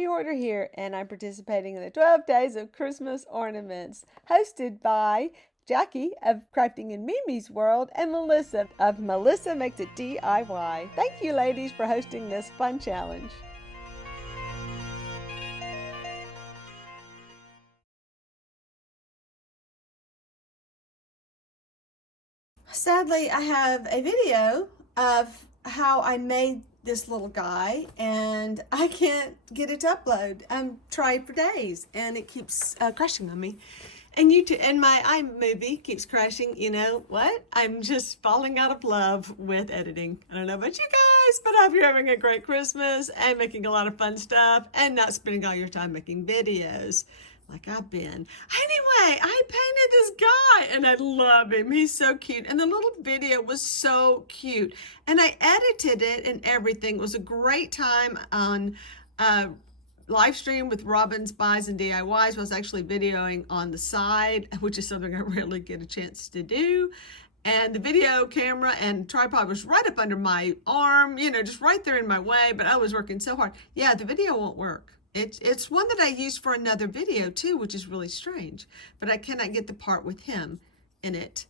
Hobby Hoarder here, and I'm participating in the 12 Days of Christmas Ornaments, hosted by Jackie of Crafting in Mimi's World and Melissa of Melissa Makes It DIY. Thank you, ladies, for hosting this fun challenge. Sadly, I have a video of how I made this little guy, and I can't get it to upload. I'm tried for days, and it keeps crashing on me. And YouTube and my iMovie keeps crashing. You know what? I'm just falling out of love with editing. I don't know about you guys, but I hope you're having a great Christmas and making a lot of fun stuff and not spending all your time making videos like I've been. Anyway, I painted this guy and I love him. He's so cute. And the little video was so cute. And I edited it and everything. It was a great time on Livestream with Robin's Buys and DIYs. I was actually videoing on the side, which is something I rarely get a chance to do. And the video camera and tripod was right up under my arm, you know, just right there in my way, but I was working so hard. Yeah, the video won't work. It's one that I used for another video too, which is really strange, but I cannot get the part with him in it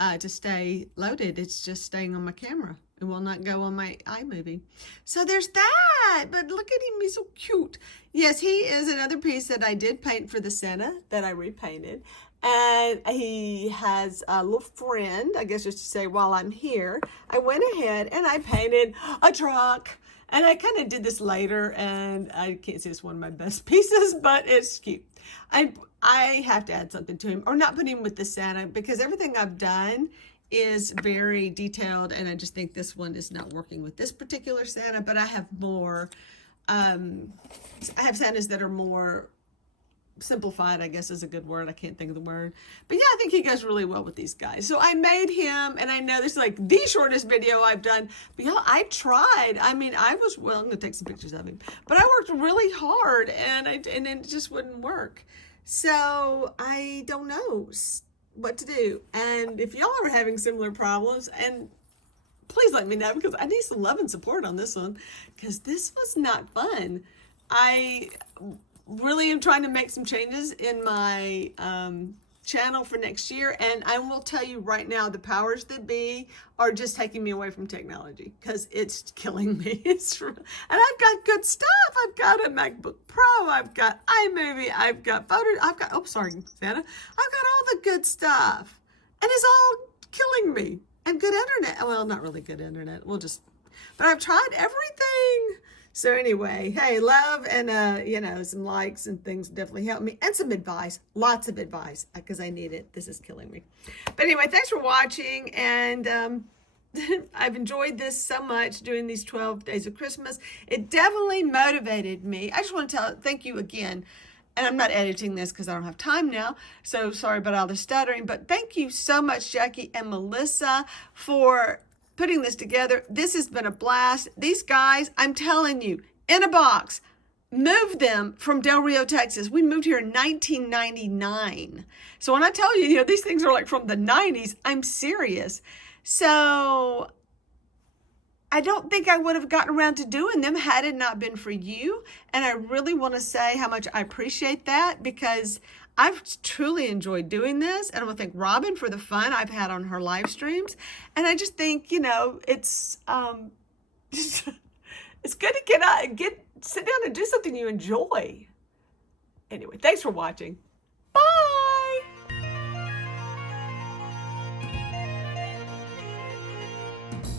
to stay loaded. It's just staying on my camera. It will not go on my iMovie. So there's that, but look at him, he's so cute. Yes, he is another piece that I did paint for the Santa that I repainted. And he has a little friend, I guess just to say while I'm here, I went ahead and I painted a truck. And I kind of did this later, and I can't say it's one of my best pieces, but it's cute. I have to add something to him, or not put him with the Santa, because everything I've done is very detailed, and I just think this one is not working with this particular Santa, but I have more, I have Santas that are more simplified, I guess is a good word. I can't think of the word. But yeah, I think he goes really well with these guys. So I made him, and I know this is like the shortest video I've done, but y'all, I tried. I mean, I'm going to take some pictures of him, but I worked really hard, and it just wouldn't work. So I don't know what to do. And if y'all are having similar problems, and please let me know, because I need some love and support on this one, because this was not fun. I really am trying to make some changes in my channel for next year, and I will tell you right now, the powers that be are just taking me away from technology because it's killing me. And I've got good stuff. I've got a MacBook Pro, I've got iMovie, I've got photos, oh sorry Santa, I've got all the good stuff, and it's all killing me. And good internet, well, not really good internet, but I've tried everything. So anyway, hey, love and, you know, some likes and things definitely help me. And some advice, lots of advice, because I need it. This is killing me. But anyway, thanks for watching. And I've enjoyed this so much, doing these 12 days of Christmas. It definitely motivated me. I just want to thank you again. And I'm not editing this because I don't have time now. So sorry about all the stuttering. But thank you so much, Jackie and Melissa, for putting this together. This has been a blast. These guys, I'm telling you, in a box, moved them from Del Rio, Texas. We moved here in 1999. So when I tell you, you know, these things are like from the 90s, I'm serious. So I don't think I would have gotten around to doing them had it not been for you. And I really want to say how much I appreciate that, because I've truly enjoyed doing this, and I want to thank Robin for the fun I've had on her live streams. And I just think, you know, it's it's good to sit down and do something you enjoy. Anyway, thanks for watching.